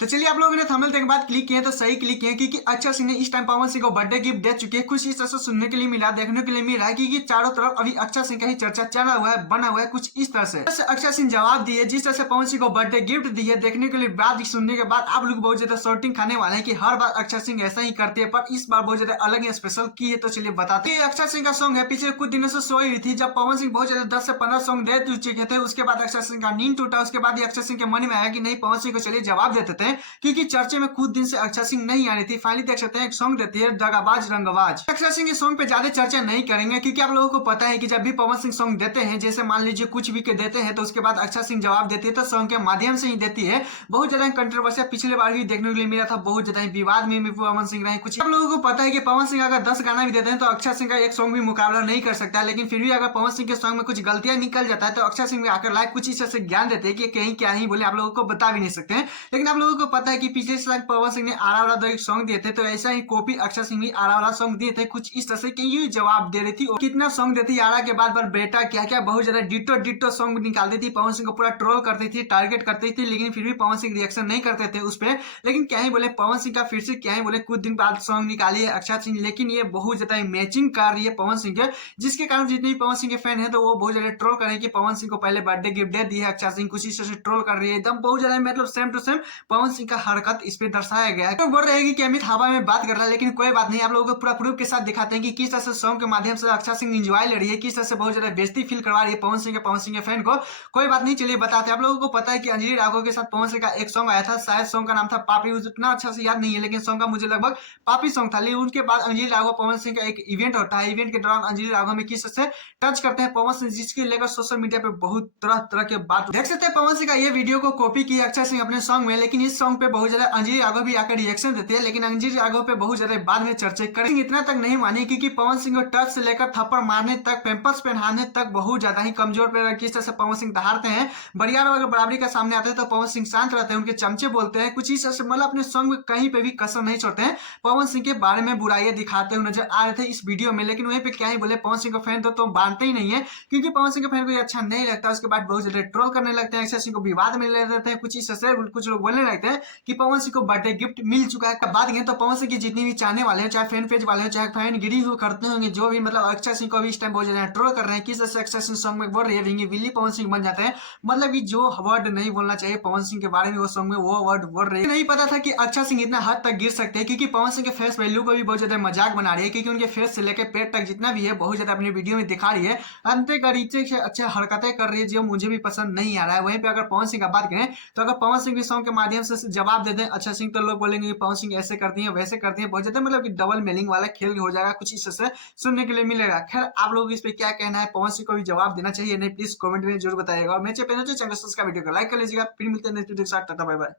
तो चलिए आप लोगों ने थंबनेल देखने के बाद क्लिक किए तो सही क्लिक किए क्योंकि अक्षय सिंह ने इस टाइम पवन सिंह को बर्थडे गिफ्ट दे चुके हैं। कुछ इस तरह से सुनने के लिए मिला, देखने के लिए मिल रहा है कि चारों तरफ अभी अक्षय सिंह का ही चर्चा चला हुआ है, बना हुआ है कुछ इस तरह से। अक्षय सिंह जवाब दिए जिस तरह से पवन सिंह को बर्थडे गिफ्ट दिए, देखने के लिए बात सुनने के बाद आप लोग बहुत ज्यादा शॉर्टिंग खाने वाले हैं कि हर बार अक्षय सिंह ऐसा ही करते हैं, पर इस बार बहुत ज्यादा अलग स्पेशल की है। तो चलिए बताते हैं। अक्षय सिंह का सॉन्ग है, पिछले कुछ दिनों से सो ही थी जब पवन सिंह बहुत ज्यादा 10 से 15 सॉन्ग दे चुके थे। उसके बाद अक्षय सिंह का नींद टूटा। उसके बाद अक्षय सिंह के मन में आया कि नहीं, पवन सिंह को चलिए जवाब देते थे क्योंकि चर्चे में कुछ दिन से अक्षय सिंह नहीं आ रही थी। फाइनली देख सकते हैं एक सॉन्ग देती है दगाबाज रंगबाज। अक्षय सिंह के सॉन्ग पे ज्यादा चर्चा नहीं करेंगे क्योंकि आप लोगों को पता है कि जब भी पवन सिंह सॉन्ग देते हैं, जैसे मान लीजिए कुछ भी के देते हैं तो उसके बाद अक्षय सिंह जवाब देती है, तो सॉन्ग के माध्यम से ही देती है। बहुत ज्यादा कंट्रोवर्सिया पिछले बार भी देखने के लिए मिला था, बहुत ज्यादा विवाद में भी पवन सिंह रहे। कुछ आप लोगों को पता है कि पवन सिंह अगर 10 गाना भी देते हैं तो अक्षय सिंह का एक सॉन्ग भी मुकाबला नहीं कर सकता है, लेकिन फिर भी अगर पवन सिंह के सॉन्ग में कुछ गलतियां निकल जाता है तो अक्षय सिंह भी आकर लाइव कुछ इस तरह से ज्ञान देते हैं कि कहीं क्या ही बोले, आप लोगों को बता भी नहीं सकते हैं। लेकिन आप लोगों को पता है कि पिछले साल पवन सिंह ने आरा वाला दो एक सॉन्ग दिए थे, तो ऐसा ही कॉपी अक्षय सिंह भी आरा वाला सॉन्ग दिए थे कुछ इस तरह से कि ये जवाब दे रही थी। कितना सॉन्ग देती आरा के बाद बेटा क्या क्या बहुत ज्यादा डिटो डिटो सॉन्ग निकाल देती, पवन सिंह को पूरा ट्रोल करती थी, टारगेट करती थी, लेकिन फिर भी पवन सिंह रिएक्शन नहीं करते थे उस पर। लेकिन क्या ही बोले, पवन सिंह का फिर से क्या ही बोले कुछ दिन बाद सॉन्ग निकाली है अक्षय सिंह, लेकिन ये बहुत ज्यादा मैचिंग कर रही है पवन सिंह के, जिसके कारण जितने भी पवन सिंह के फैन है तो वो बहुत ज्यादा ट्रोल कर रहे हैं कि पवन सिंह को पहले बर्थडे गिफ्ट दे दी है अक्षय सिंह, कुछ इस तरह से ट्रोल कर रही है एकदम बहुत ज्यादा, मतलब same to same Pawan Singh का हरकत इस पे दर्शाया गया है। तो बोल रहे हैं कि अमित हवा में बात कर रहा है, लेकिन कोई बात नहीं, आप लोगों को पूरा प्रूफ के साथ दिखाते हैं कि किस तरह से सॉन्ग के माध्यम से अक्षय सिंह एंजॉय ले रही है, किस तरह से बहुत ज्यादा बेइज्जती फील करवा रही है पवन सिंह के फैन को। कोई बात नहीं, चलिए बताते हैं। आप लोगों को पता है कि अंजलि राघव के साथ पवन सिंह का एक सॉन्ग आया था, शायद सॉन्ग का नाम था पापी, उतना अच्छा से याद नहीं है, लेकिन सॉन्ग का मुझे लगभग पापी सॉन्ग था। लेकिन उसके बाद अंजलि राघव पवन सिंह का एक इवेंट होता है, इवेंट के दौरान अंजलि राघव में किस तरह से टच करते हैं पवन सिंह, जिसके लेकर सोशल मीडिया पे बहुत तरह तरह के बात देख सकते हैं। पवन सिंह का ये वीडियो को कॉपी किया अक्षय सिंह अपने सॉन्ग में, लेकिन इस सॉन्ग पे बहुत ज्यादा अंजलि राघव भी आकर रिएक्शन देते हैं, लेकिन अंजलि राघव पे बहुत ज्यादा बाद में चर्चा करेंगे। इतना तक नहीं मानी क्योंकि पवन सिंह को टच से लेकर थप्पड़ मारने तक, पैंपर्स पहनाने तक बहुत ज्यादा ही कमजोर पे किस तरह से पवन सिंह दहाड़ते हैं। बरियार अगर बराबरी का सामने आते हैं तो पवन सिंह शांत रहते हैं, उनके चमचे बोलते हैं कुछ इस तरह से, मतलब अपने सॉन्ग में कहीं पे भी कसर नहीं छोड़ते हैं। पवन सिंह के बारे में बुराइयां दिखाते हुए नजर आ रहे थे इस वीडियो में, लेकिन वहीं पे क्या ही बोले, पवन सिंह का फैन तो मानते ही नहीं है क्योंकि पवन सिंह के फैन को ये अच्छा नहीं लगता। उसके बाद बहुत ज्यादा ट्रोल करने लगते हैं, अक्षय सिंह को विवाद में ले लेते हैं, कुछ इस तरह से कुछ लोग बोलने लगते हैं कि पवन सिंह को बर्थडे गिफ्ट मिल चुका है। बात करें तो पवन सिंह की जितनी भी चाहने वाले हैं, चाहे फैन पेज वाले हैं, चाहे फैन गिरी हो करते होंगे, जो भी मतलब अक्षय सिंह को भी इस टाइम बहुत ज्यादा ट्रोल कर रहे हैं, किस तरह से अक्षय सिंह सॉन्ग में बोल रही है विल्ली पवन सिंह बन जाते हैं, मतलब कि जो वर्ड नहीं बोलना चाहिए पवन सिंह के बारे में वो सॉन्ग में वो वर्ड बोल रहे हैं। नहीं पता था कि अक्षय सिंह इतना हद तक गिर सकते हैं क्योंकि पवन सिंह के फेस वैल्यू को भी बहुत ज्यादा मजाक बना रही है, क्योंकि उनके फेस से लेकर पेट तक जितना भी है बहुत ज्यादा अपनी वीडियो में दिखा रही है, अंते गरीचे से अच्छे हरकतें कर रही है जो मुझे भी पसंद नहीं आ रहा है। वहीं पे अगर पवन सिंह का बात करें तो अगर पवन सिंह भी सॉन्ग के माध्यम से जवाब दे दें अक्षय सिंह, तो लोग बोलेंगे पवन सिंह ऐसे करती है वैसे करती है, बहुत ज्यादा मतलब कि डबल मीनिंग वाला खेल हो जाएगा, कुछ इस से सुनने के लिए मिलेगा। खैर आप लोग इस पे क्या कहना है, पवन सिंह को भी जवाब देना चाहिए नहीं, प्लीज कमेंट में जरूर बताइएगा। और मैं चैनल सब्सक्राइब वीडियो को लाइक कर लीजिएगा। फिर मिलते हैं नेक्स्ट वीडियो के साथ, टाटा बाय बाय।